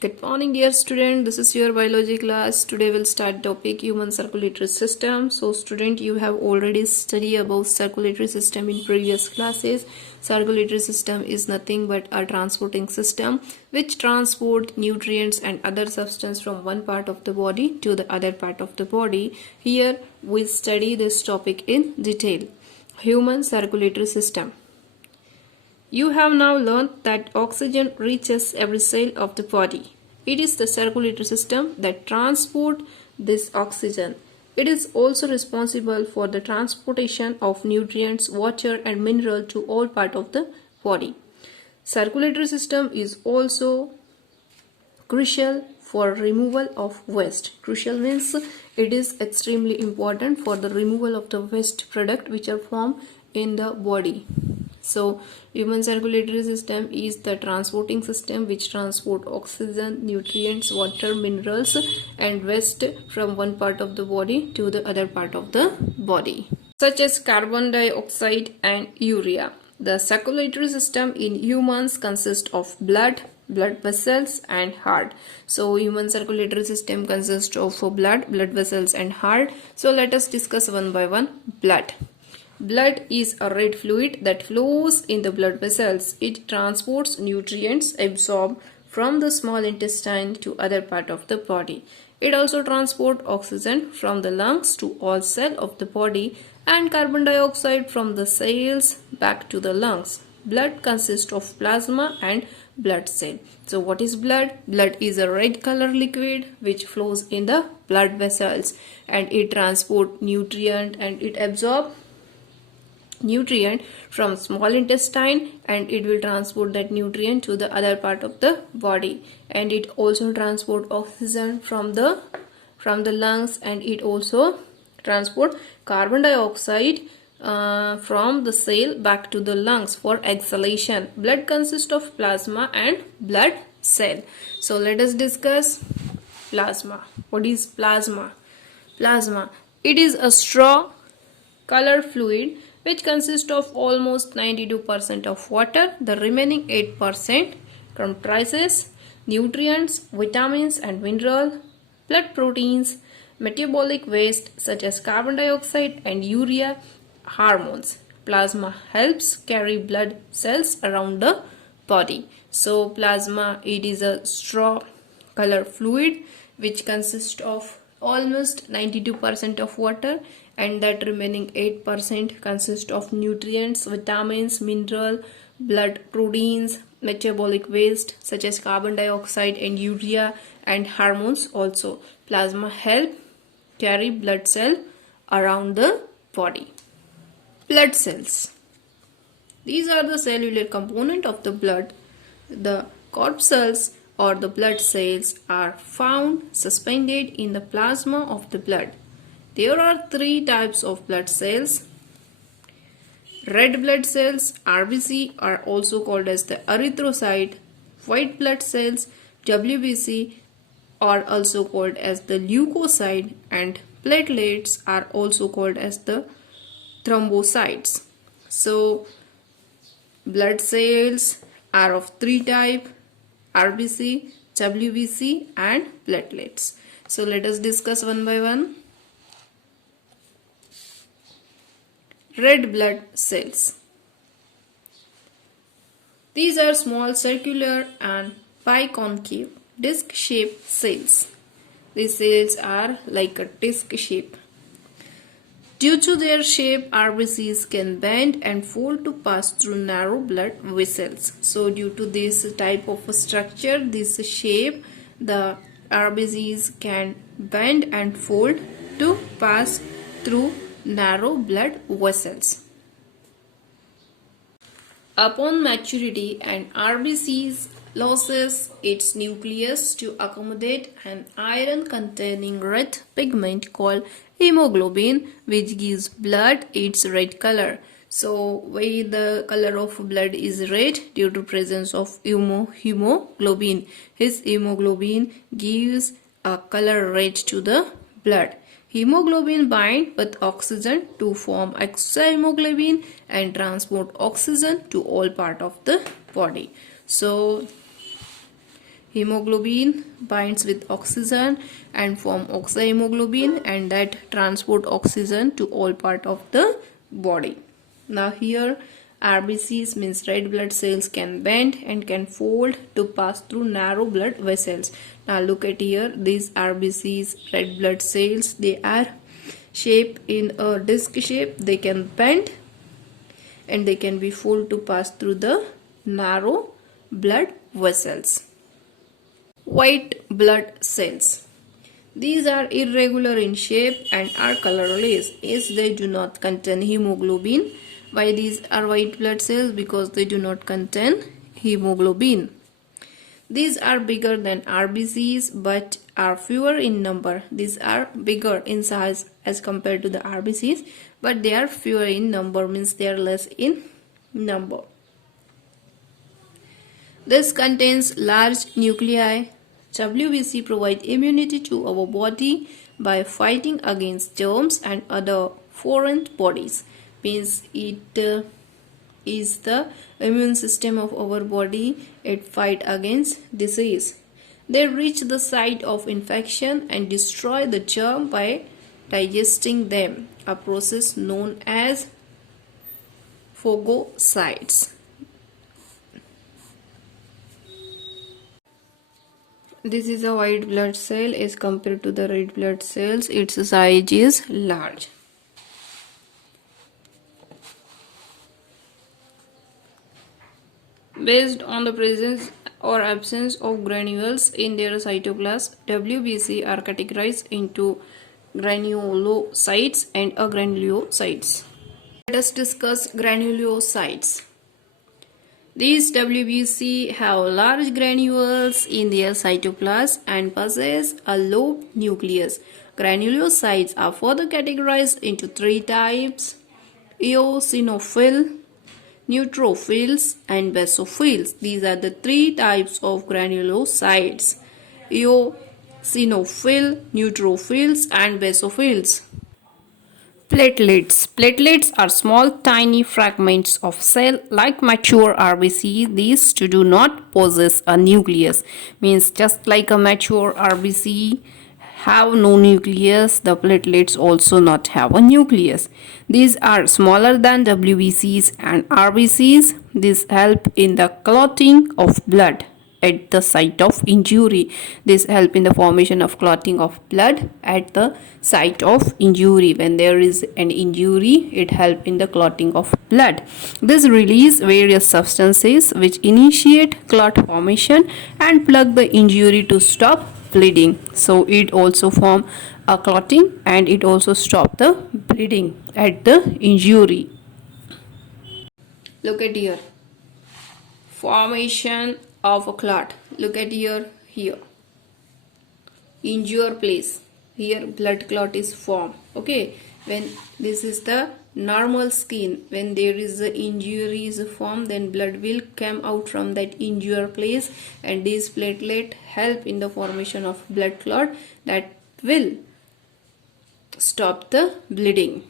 Good morning, dear student. This is your biology class. Today we'll start topic human circulatory system. So, student, you have already studied about circulatory system in previous classes. Circulatory system is nothing but a transporting system which transport nutrients and other substance from one part of the body to the other part of the body. Here we study this topic in detail. Human circulatory system. You have now learned that oxygen reaches every cell of the body. It is the circulatory system that transports this oxygen. It is also responsible for the transportation of nutrients, water and mineral to all parts of the body. Circulatory system is also crucial for removal of waste. Crucial means it is extremely important for the removal of the waste product which are formed in the body. So, human circulatory system is the transporting system which transport oxygen, nutrients, water, minerals and waste from one part of the body to the other part of the body, such as carbon dioxide and urea. The circulatory system in humans consists of blood vessels and heart. So, human circulatory system consists of blood vessels and heart. So, let us discuss one by one. Blood. Blood is a red fluid that flows in the blood vessels. It transports nutrients absorbed from the small intestine to other part of the body. It also transports oxygen from the lungs to all cells of the body and carbon dioxide from the cells back to the lungs. Blood consists of plasma and blood cell. So what is blood? Blood is a red color liquid which flows in the blood vessels and it transports nutrient and it absorbs nutrient from small intestine and it will transport that nutrient to the other part of the body, and it also transport oxygen from the lungs, and it also transport carbon dioxide from the cell back to the lungs for exhalation. Blood consists of plasma and blood cell. So let us discuss plasma. What is plasma? Plasma, it is a straw color fluid which consists of almost 92% of water. The remaining 8% comprises nutrients, vitamins and minerals, blood proteins, metabolic waste such as carbon dioxide and urea, hormones. Plasma helps carry blood cells around the body. So plasma, it is a straw color fluid which consists of almost 92% of water, and that remaining 8% consists of nutrients, vitamins, mineral, blood proteins, metabolic waste such as carbon dioxide and urea, and hormones also. Plasma help carry blood cell around the body. Blood cells. These are the cellular component of the blood. The corpuscles or the blood cells are found suspended in the plasma of the blood. There are three types of blood cells. Red blood cells, RBC, are also called as the erythrocyte. White blood cells, WBC, are also called as the leukocyte, and platelets are also called as the thrombocytes. So, blood cells are of three types: RBC, WBC and platelets. So let us discuss one by one. Red blood cells. These are small circular and biconcave disc-shaped cells. These cells are like a disc shape. Due to their shape, RBCs can bend and fold to pass through narrow blood vessels. So due to this type of structure, this shape, the RBCs can bend and fold to pass through narrow blood vessels. Upon maturity, an RBC loses its nucleus to accommodate an iron-containing red pigment called hemoglobin, which gives blood its red color. So, why the color of blood is red? Due to presence of hemoglobin. His hemoglobin gives a color red to the blood. Hemoglobin binds with oxygen to form extra hemoglobin and transport oxygen to all parts of the body. So, hemoglobin binds with oxygen and form oxyhemoglobin, and that transport oxygen to all part of the body. Now here RBCs means red blood cells can bend and can fold to pass through narrow blood vessels. Now look at here, these RBCs, red blood cells, they are shaped in a disc shape. They can bend and they can be folded to pass through the narrow blood vessels. White blood cells. These are irregular in shape and are colorless as they do not contain hemoglobin. Why these are white blood cells? Because they do not contain hemoglobin. These are bigger than RBCs but are fewer in number. These are bigger in size as compared to the RBCs, but they are fewer in number, means they are less in number. This contains large nuclei. WBC provide immunity to our body by fighting against germs and other foreign bodies. Means it is the immune system of our body. It fight against disease. They reach the site of infection and destroy the germ by digesting them, a process known as phagocytes. This is a white blood cell as compared to the red blood cells. Its size is large. Based on the presence or absence of granules in their cytoplasm, WBC are categorized into granulocytes and agranulocytes. Let us discuss granulocytes. These WBC have large granules in their cytoplasm and possess a lobe nucleus. Granulocytes are further categorized into three types: eosinophil, neutrophils, and basophils. These are the three types of granulocytes: eosinophil, neutrophils, and basophils. Platelets. Platelets are small tiny fragments of cell like mature RBC. These do not possess a nucleus. Means just like a mature RBC have no nucleus, the platelets also not have a nucleus. These are smaller than WBCs and RBCs. These help in the clotting of blood at the site of injury. This help in the formation of clotting of blood at the site of injury. When there is an injury, it help in the clotting of blood. This release various substances which initiate clot formation and plug the injury to stop bleeding. So it also form a clotting and it also stop the bleeding at the injury. Look at here, formation of a clot. Look at here, injured place, here blood clot is formed. Okay, when this is the normal skin, when there is a injury is formed, then blood will come out from that injured place, and these platelet help in the formation of blood clot that will stop the bleeding.